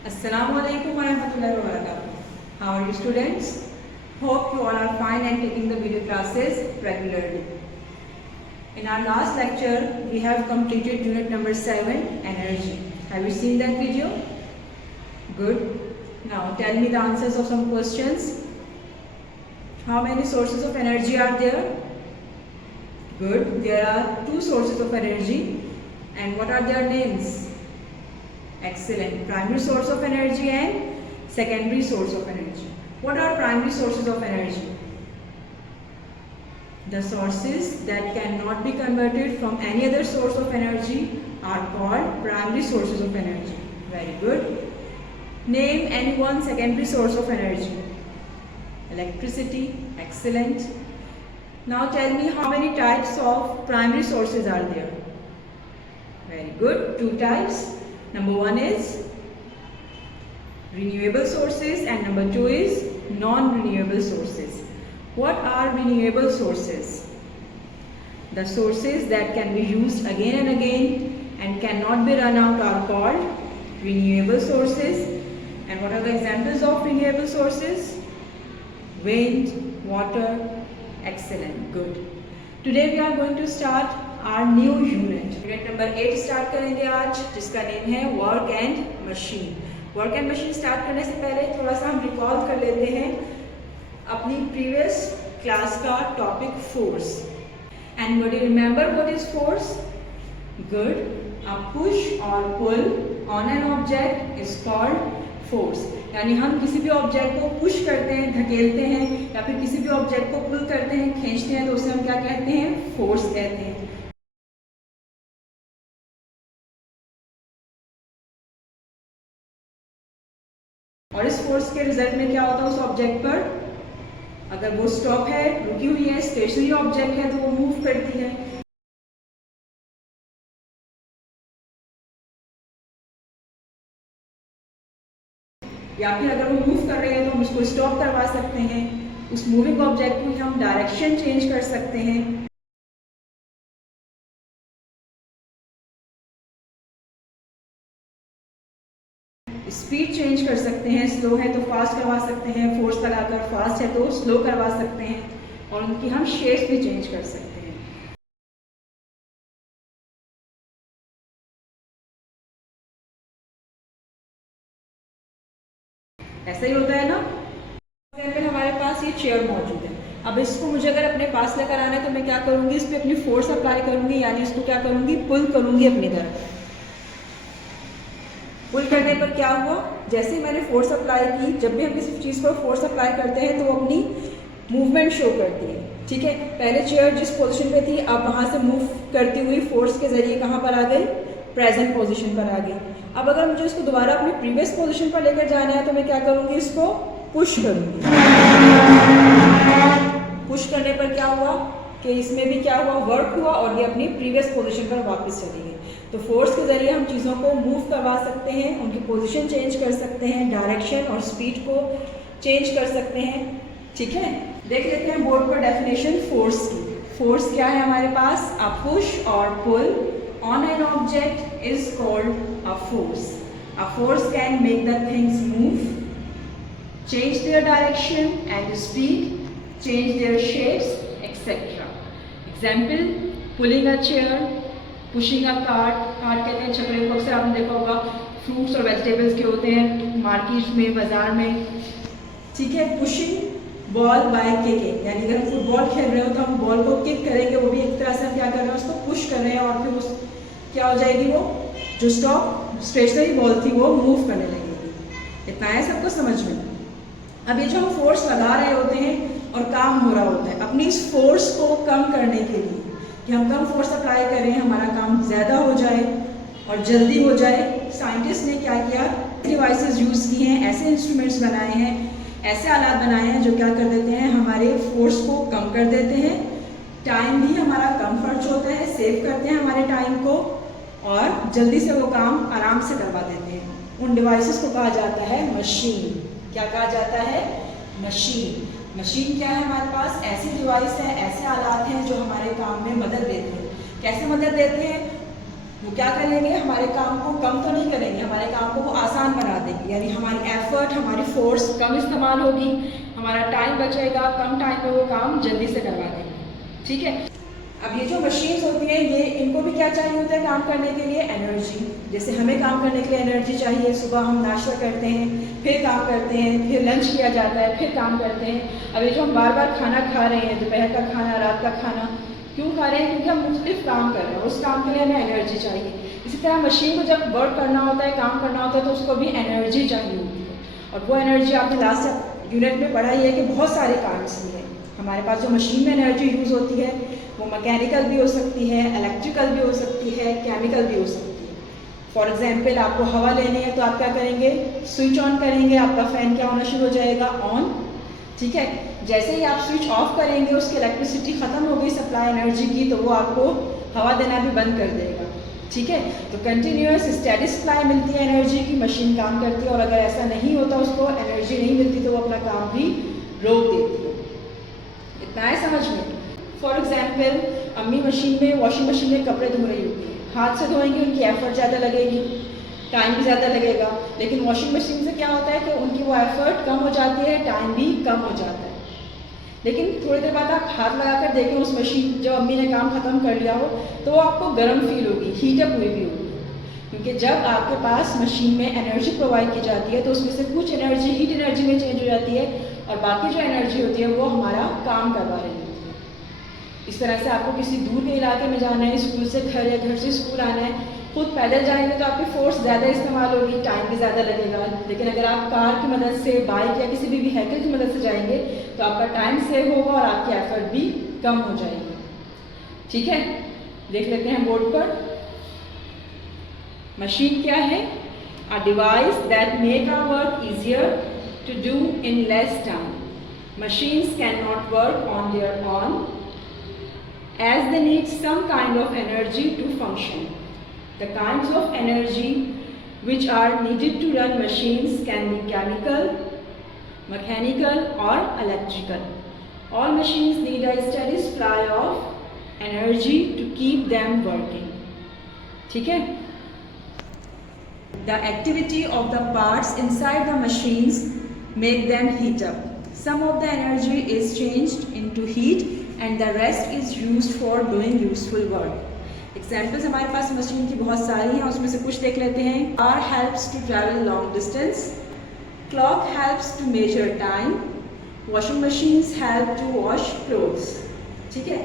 Assalamualaikum warahmatullahi wabarakatuh. How are you students? Hope you all are fine and taking the video classes regularly. In our last lecture, we have completed unit number 7, energy. Have you seen that video? Good. Now tell me the answers of some questions. How many sources of energy are there? Good. There are 2 sources of energy. And what are their names? Excellent. Primary source of energy and secondary source of energy. What are primary sources of energy? The sources that cannot be converted from any other source of energy are called primary sources of energy. Very good. Name any one secondary source of energy. Electricity. Excellent. Now tell me how many types of primary sources are there. Very good. 2 types. Number 1 is renewable sources and number 2 is non-renewable sources. What are renewable sources? The sources that can be used again and again and cannot be run out are called renewable sources. And what are the examples of renewable sources? Wind, water. Excellent, good. Today we are going to start our new unit. Unit number 8 start करेंगे आज, जिसका name है work and machine. Work and machine start करने से पहले थोड़ा सा हम रिकॉल कर लेते हैं अपनी प्रीवियस क्लास का topic force. And what you remember what is force? Good. A push और pull on an object is called force. यानी हम किसी भी ऑब्जेक्ट को पुश करते हैं, धकेलते हैं, या फिर किसी भी ऑब्जेक्ट को पुल करते हैं, खींचते हैं, तो उसे हम क्या कहते हैं? फोर्स कहते हैं. और इस फोर्स के रिजल्ट में क्या होता है उस ऑब्जेक्ट पर? अगर वो स्टॉप है, रुकी हुई है, स्टेशनरी ऑब्जेक्ट है, तो वो मूव करती है. या फिर अगर वो मूव कर रही है तो हम उसको स्टॉप करवा सकते हैं. उस मूविंग ऑब्जेक्ट की हम डायरेक्शन चेंज कर सकते हैं. स्पीड चेंज कर सकते हैं. स्लो है तो फास्ट करवा सकते हैं, फोर्स लगाकर. फास्ट है तो स्लो करवा सकते हैं. और उनकी हम शेप्स भी चेंज कर सकते हैं. ऐसा ही होता है ना. एग्जाम्पल हमारे पास ये चेयर मौजूद है. अब इसको मुझे अगर अपने पास लेकर आना है तो मैं क्या करूंगी? इस पर अपनी फोर्स अप्लाई करूंगी, यानी इसको क्या करूंगी? पुल करूंगी अपनी तरफ. पुल करने पर क्या हुआ? जैसे ही मैंने फोर्स अप्लाई की, जब भी हम किसी चीज़ पर फोर्स अप्लाई करते हैं तो वो अपनी मूवमेंट शो करती है. ठीक है. पहले चेयर जिस पोजीशन पे थी, अब वहाँ से मूव करती हुई फोर्स के जरिए कहाँ पर आ गई? प्रेजेंट पोजीशन पर आ गई. अब अगर मुझे इसको दोबारा अपनी प्रीवियस पोजीशन पर लेकर जाना है तो मैं क्या करूँगी? इसको पुश करूँगी. पुश करने पर क्या हुआ कि इसमें भी क्या हुआ? वर्क हुआ और ये अपनी प्रीवियस पोजीशन पर वापस चली गई. तो फोर्स के जरिए हम चीज़ों को मूव करवा सकते हैं, उनकी पोजीशन चेंज कर सकते हैं, डायरेक्शन और स्पीड को चेंज कर सकते हैं. ठीक है. देख लेते हैं बोर्ड पर डेफिनेशन फोर्स की. फोर्स क्या है हमारे पास? अ पुश और pull on an object is called a force. A force can make the things move, change their direction and speed, change their shapes, etc. Example: pulling a chair, pushing a cart. cart कहते हैं छकड़े को. अक्सर आपने देखा होगा fruits और vegetables के होते हैं मार्केट में, बाजार में. ठीक है. पुशिंग बॉल बाय किकिंग, यानी अगर हम फुटबॉल खेल रहे हो तो हम बॉल को किक करेंगे, वो भी एक तरह से हम क्या कर रहे हैं? उसको पुश कर रहे हैं. और फिर उस क्या हो जाएगी? वो जो स्टेशनरी बॉल थी वो मूव करने लगेगी. इतना है सबको समझ में. अब ये जो हम फोर्स लगा रहे होते हैं और काम हो रहा होता है, अपनी इस फोर्स को कम करने के लिए कि हम कम फोर्स अप्लाई करें, हमारा काम ज़्यादा हो जाए और जल्दी हो जाए, साइंटिस्ट ने क्या किया? डिवाइसेस यूज़ किए हैं, ऐसे इंस्ट्रूमेंट्स बनाए हैं, ऐसे आलात बनाए हैं जो क्या कर देते हैं? हमारे फोर्स को कम कर देते हैं. टाइम भी हमारा कम खर्च होता है, सेव करते हैं हमारे टाइम को, और जल्दी से वो काम आराम से करवा देते हैं. उन डिवाइसेस को कहा जाता है मशीन. क्या कहा जाता है? मशीन. मशीन क्या है हमारे पास? ऐसी डिवाइस है, ऐसे आलात हैं जो हमारे काम में मदद देते हैं. कैसे मदद देते हैं? वो क्या करेंगे, हमारे काम को कम तो नहीं करेंगे, हमारे काम को वो आसान बना देंगे। यानी हमारी एफर्ट, हमारी फोर्स कम इस्तेमाल होगी, हमारा टाइम बचेगा, कम टाइम में वो काम जल्दी से करवा देंगे। ठीक है। अब ये जो मशीन्स होती हैं, ये इनको भी क्या चाहिए होता है काम करने के लिए? एनर्जी। जैसे हमें काम करने के लिए एनर्जी चाहिए, सुबह हम नाश्ता करते हैं, फिर काम करते हैं, फिर लंच किया जाता है, फिर काम करते हैं। अब ये जो हम बार बार खाना खा रहे हैं, दोपहर का खाना, रात का खाना, क्यों खा रहे हैं? क्योंकि हम मुख्तलिफ काम कर रहे हैं, उस काम के लिए हमें एनर्जी चाहिए। इसी तरह मशीन को जब वर्क करना होता है, काम करना होता है, तो उसको भी एनर्जी चाहिए होती है। और वो एनर्जी आपने लास्ट यूनिट में पढ़ा ही है कि बहुत सारे काइंड्स की है। हमारे पास जो मशीन में एनर्जी यूज़ होती है वो मैकेनिकल भी हो सकती है, इलेक्ट्रिकल भी हो सकती है, केमिकल भी हो सकती है। फॉर एग्जांपल, आपको हवा लेनी है तो आप क्या करेंगे? स्विच ऑन करेंगे, आपका फ़ैन क्या होना शुरू हो जाएगा? ऑन। ठीक है। जैसे ही आप स्विच ऑफ करेंगे, उसकी इलेक्ट्रिसिटी ख़त्म हो गई सप्लाई एनर्जी की, तो वो आपको हवा देना भी बंद कर देगा। ठीक है। तो कंटिन्यूस स्टेडी सप्लाई मिलती है एनर्जी की, मशीन काम करती है। और अगर ऐसा नहीं होता, उसको एनर्जी नहीं मिलती, तो वो अपना काम भी रोक देती है। इतना है समझ में। फॉर एग्जाम्पल, अम्मी मशीन में, वॉशिंग मशीन में कपड़े धो रही होती है, हाथ से धोएंगी, उनकी एफर्ट ज़्यादा लगेगी, टाइम भी ज़्यादा लगेगा। लेकिन वॉशिंग मशीन से क्या होता है कि उनकी वो एफर्ट कम हो जाती है, टाइम भी कम हो जाता है। लेकिन थोड़ी देर बाद आप हाथ लगाकर देखें उस मशीन, जब अम्मी ने काम ख़त्म कर लिया हो, तो वो आपको गर्म फील होगी, हीटअप हुई भी होगी। क्योंकि जब आपके पास मशीन में एनर्जी प्रोवाइड की जाती है, तो उसमें से कुछ एनर्जी हीट एनर्जी में चेंज हो जाती है, और बाकी जो एनर्जी होती है वो हमारा काम करवा रही होती है। इस तरह से आपको किसी दूर के इलाके में जाना है, स्कूल से घर या घर से स्कूल आना है, खुद पैदल जाएंगे तो आपकी फोर्स ज़्यादा इस्तेमाल होगी, टाइम भी ज़्यादा लगेगा। लेकिन अगर आप कार की मदद से, बाइक या किसी भी व्हीकल की मदद से जाएंगे, तो आपका टाइम सेव होगा और आपकी एफर्ट भी कम हो जाएगी। ठीक है। देख लेते हैं बोर्ड पर। मशीन क्या है? A device that make our work easier to do in less time. Machines can not work on their own, as they need some kind of energy to function. The kinds of energy which are needed to run machines can be chemical, mechanical or electrical. All machines need a steady supply of energy to keep them working. ठीक है? The activity of the parts inside the machines make them heat up. Some of the energy is changed into heat and the rest is used for doing useful work. Examples हमारे पास machine की बहुत सारी हैं, उसमें से कुछ देख लेते हैं। Car helps to travel long distance. Clock helps to measure time. Washing machines help to wash clothes. ठीक है।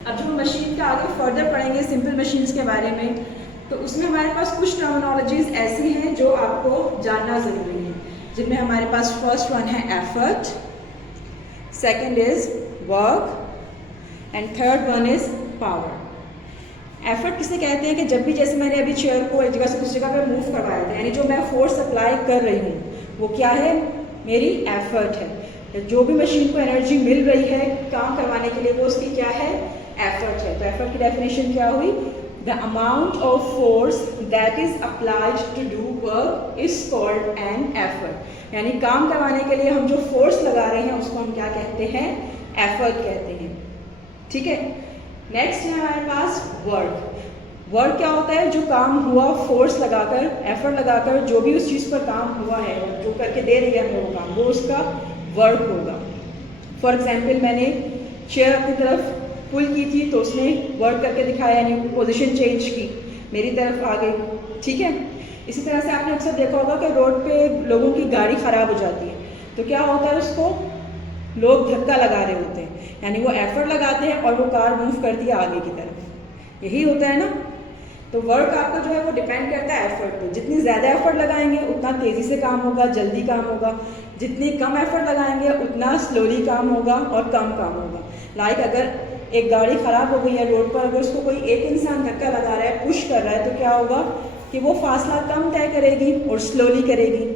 अब जो मशीन का आगे फर्दर पढ़ेंगे सिंपल मशीन्स के बारे में, तो उसमें हमारे पास कुछ टर्मिनोलॉजीज ऐसी हैं जो आपको जानना ज़रूरी है, जिनमें हमारे पास फर्स्ट वन है effort, second is work and third one is power. Effort किसे कहते हैं? कि जब भी, जैसे मैंने अभी चेयर को एक जगह से दूसरी जगह पर मूव करवाया था, यानी जो मैं फोर्स अप्लाई कर रही हूँ वो क्या है? मेरी एफर्ट है। जो भी मशीन को एनर्जी मिल रही है काम करवाने के लिए, वो उसकी क्या है? एफर्ट है। तो एफर्ट की डेफिनेशन क्या हुई? The amount of force that is applied to do work is called an effort. यानी काम करवाने के लिए हम जो फोर्स लगा रहे हैं उसको हम क्या कहते हैं? एफर्ट कहते हैं। ठीक है। नेक्स्ट है हमारे पास वर्क। वर्क क्या होता है? जो काम हुआ फोर्स लगाकर, एफर्ट लगाकर, जो भी उस चीज़ पर काम हुआ है, जो करके दे रही है हमें वो काम, वो उसका वर्क होगा। फॉर एग्जाम्पल, मैंने चेयर अपनी तरफ पुल की थी तो उसने वर्क करके दिखाया, यानी पोजीशन चेंज की, मेरी तरफ आ गई। ठीक है। इसी तरह से आपने अक्सर देखा होगा कि रोड पे लोगों की गाड़ी ख़राब हो जाती है, तो क्या होता है? उसको लोग धक्का लगा रहे होते हैं, यानी वो एफर्ट लगाते हैं और वो कार मूव करती है आगे की तरफ। यही होता है ना। तो वर्क आपका जो है वो डिपेंड करता है एफर्ट पे। जितनी ज़्यादा एफर्ट लगाएंगे उतना तेज़ी से काम होगा, जल्दी काम होगा। जितनी कम एफर्ट लगाएंगे उतना स्लोली काम होगा और कम काम होगा। लाइक अगर एक गाड़ी ख़राब हो गई है रोड पर, अगर उसको कोई एक इंसान धक्का लगा रहा है, पुश कर रहा है, तो क्या होगा कि वो फासला कम तय करेगी और स्लोली करेगी।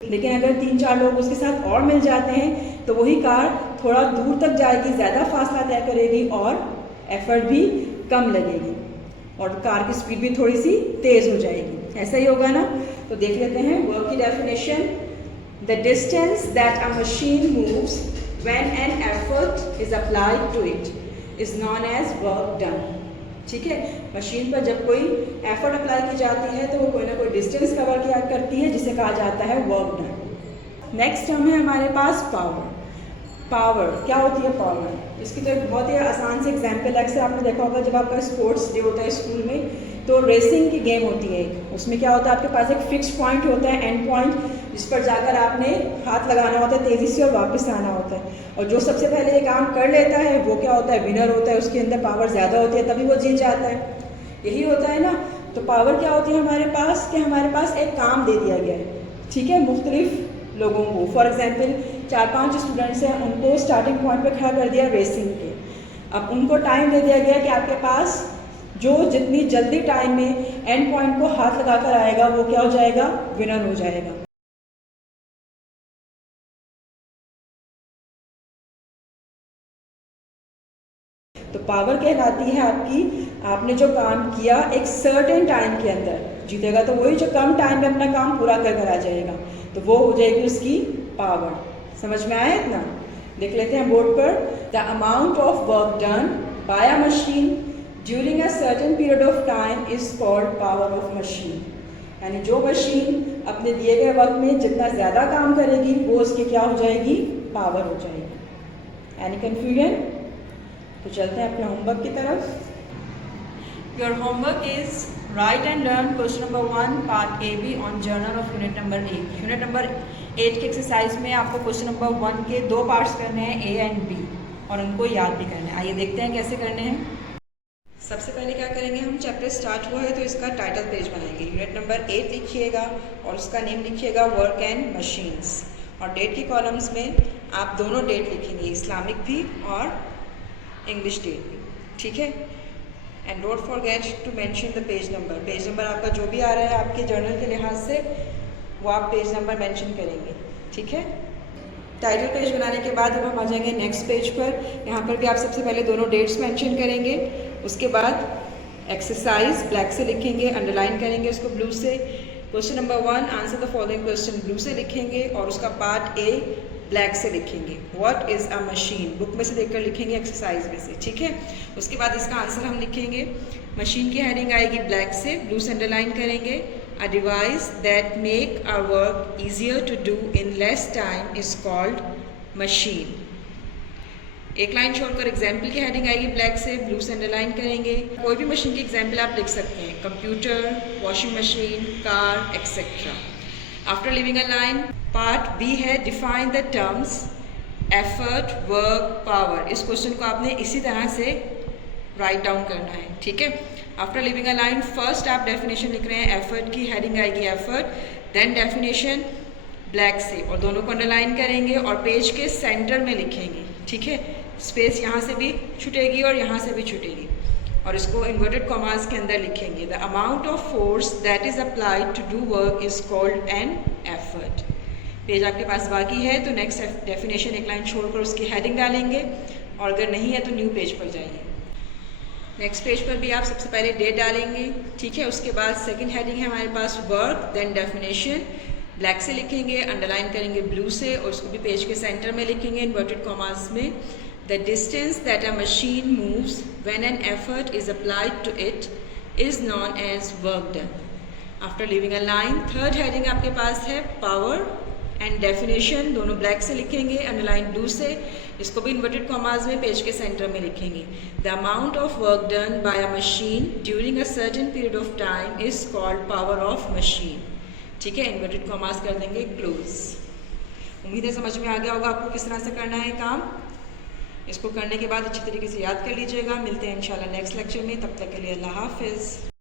लेकिन अगर 3-4 लोग उसके साथ और मिल जाते हैं तो वही कार थोड़ा दूर तक जाएगी, ज़्यादा फासला तय करेगी और एफर्ट भी कम लगेगी और कार की स्पीड भी थोड़ी सी तेज़ हो जाएगी। ऐसा ही होगा ना। तो देख लेते हैं वर्क की definition. The distance that a machine moves when an effort is applied to it is known as work done. ठीक है, मशीन पर जब कोई एफर्ट अप्लाई की जाती है तो वो कोई ना कोई डिस्टेंस कवर किया करती है, जिसे कहा जाता है वर्क डन। नेक्स्ट टर्म है हमारे पास पावर। पावर क्या होती है? पावर, इसकी तो एक बहुत ही आसान से एग्जाम्पल है। अक्सर आपने देखा होगा जब आपका स्पोर्ट्स डे होता है स्कूल में, तो रेसिंग की गेम होती है। उसमें क्या होता है, आपके पास एक फिक्स पॉइंट होता है, एंड पॉइंट, जिस पर जाकर आपने हाथ लगाना होता है तेज़ी से और वापस आना होता है। और जो सबसे पहले ये काम कर लेता है वो क्या होता है? विनर होता है। उसके अंदर पावर ज़्यादा होती है, तभी वो जीत जाता है। यही होता है ना। तो पावर क्या होती है हमारे पास, कि हमारे पास एक काम दे दिया गया है, ठीक है, मुख्तलिफ लोगों को। फॉर एग्जाम्पल 4-5 स्टूडेंट्स हैं, उनको स्टार्टिंग पॉइंट पे खड़ा कर दिया रेसिंग के। अब उनको टाइम दे दिया गया कि आपके पास जो जितनी जल्दी टाइम में एंड पॉइंट को हाथ लगाकर आएगा वो क्या हो जाएगा? विनर हो जाएगा। तो पावर कहलाती है आपकी, आपने जो काम किया एक सर्टेन टाइम के अंदर जीतेगा, तो वही जो कम टाइम में अपना काम पूरा कर आ जाएगा, तो वो हो जाएगी उसकी पावर। समझ में आया इतना? देख लेते हैं बोर्ड पर। The amount of work done by a machine during a certain period of time is called power of machine. यानी जो मशीन अपने दिए गए वक्त में जितना ज़्यादा काम करेगी वो उसकी क्या हो जाएगी? पावर हो जाएगी। Any confusion? तो चलते हैं अपने होमवर्क की तरफ। Your homework is right and learn question number 1 part A be on journal of unit number 8। Unit number 8 के एक्सरसाइज में आपको क्वेश्चन नंबर 1 के 2 पार्ट्स करने हैं, ए एंड बी, और उनको याद भी करना है। आइए देखते हैं कैसे करने हैं। सबसे पहले क्या करेंगे, हम चैप्टर स्टार्ट हुआ है तो इसका टाइटल पेज बनाएंगे। यूनिट नंबर 8 लिखिएगा और उसका नेम लिखिएगा वर्क एंड मशीन्स, और डेट की कॉलम्स में आप दोनों डेट लिखेंगे, इस्लामिक भी और इंग्लिश डेट भी, ठीक है। And don't forget to mention the page number. Page number आपका जो भी आ रहा है आपके जर्नल के लिहाज से वो आप पेज नंबर मेंशन करेंगे, ठीक है। टाइटल पेज बनाने के बाद अब हम आ जाएंगे नेक्स्ट पेज पर। यहाँ पर भी आप सबसे पहले दोनों डेट्स मेंशन करेंगे, उसके बाद एक्सरसाइज ब्लैक से लिखेंगे, अंडरलाइन करेंगे उसको ब्लू से। Question number 1 answer the following question blue से लिखेंगे और उसका पार्ट ए ब्लैक से लिखेंगे। What is a machine book में से देखकर लिखेंगे, एक्सरसाइज में से, ठीक है। उसके बाद इसका आंसर हम लिखेंगे। मशीन की हेडिंग आएगी ब्लैक से, ब्लू से अंडरलाइन करेंगे। A device that make our work easier to do in less time is called machine. एक लाइन छोड़कर एग्जाम्पल की हेडिंग आएगी ब्लैक से, ब्लू से अंडरलाइन करेंगे। कोई भी मशीन की एग्जाम्पल आप लिख सकते हैं, computer, washing machine, car, etcetera. After leaving a line, part B है define the terms effort, work, power. इस क्वेश्चन को आपने इसी तरह से राइट डाउन करना है, ठीक है। After leaving a line, first आप डेफिनेशन लिख रहे हैं, एफर्ट की हेडिंग आएगी एफर्ट, देन डेफिनेशन ब्लैक से, और दोनों को अंडरलाइन करेंगे और पेज के सेंटर में लिखेंगे, ठीक है। स्पेस यहाँ से भी छूटेगी और यहाँ से भी छूटेगी, और इसको इन्वर्टेड कॉमास के अंदर लिखेंगे। The amount of force that is applied to do work is called an effort. Page आपके पास बाकी है तो नेक्स्ट डेफिनेशन एक लाइन छोड़कर उसकी हेडिंग डालेंगे, और अगर नहीं है तो न्यू पेज पर जाइए। नेक्स्ट पेज पर भी आप सबसे पहले डेट डालेंगे, ठीक है। उसके बाद सेकंड हेडिंग है हमारे पास वर्क, देन डेफिनेशन ब्लैक से लिखेंगे, अंडरलाइन करेंगे ब्लू से, और उसको भी पेज के सेंटर में लिखेंगे इन्वर्टेड कॉमास में। The distance that a machine moves when an effort is applied to it is known as work done. After leaving a line, third heading आपके पास है पावर एंड डेफिनेशन, दोनों black से लिखेंगे, underline blue से, इसको भी इन्वर्टेड कॉमास में पेज के सेंटर में लिखेंगे। The amount of work done by a machine during a certain period of time is called power of machine, ठीक है। इन्वर्टेड कॉमास कर देंगे क्लोज। उम्मीद है समझ में आ गया होगा आपको किस तरह से करना है काम। इसको करने के बाद अच्छी तरीके से याद कर लीजिएगा। मिलते हैं इंशाल्लाह नेक्स्ट लेक्चर में, तब तक के लिए अल्लाह हाफिज़।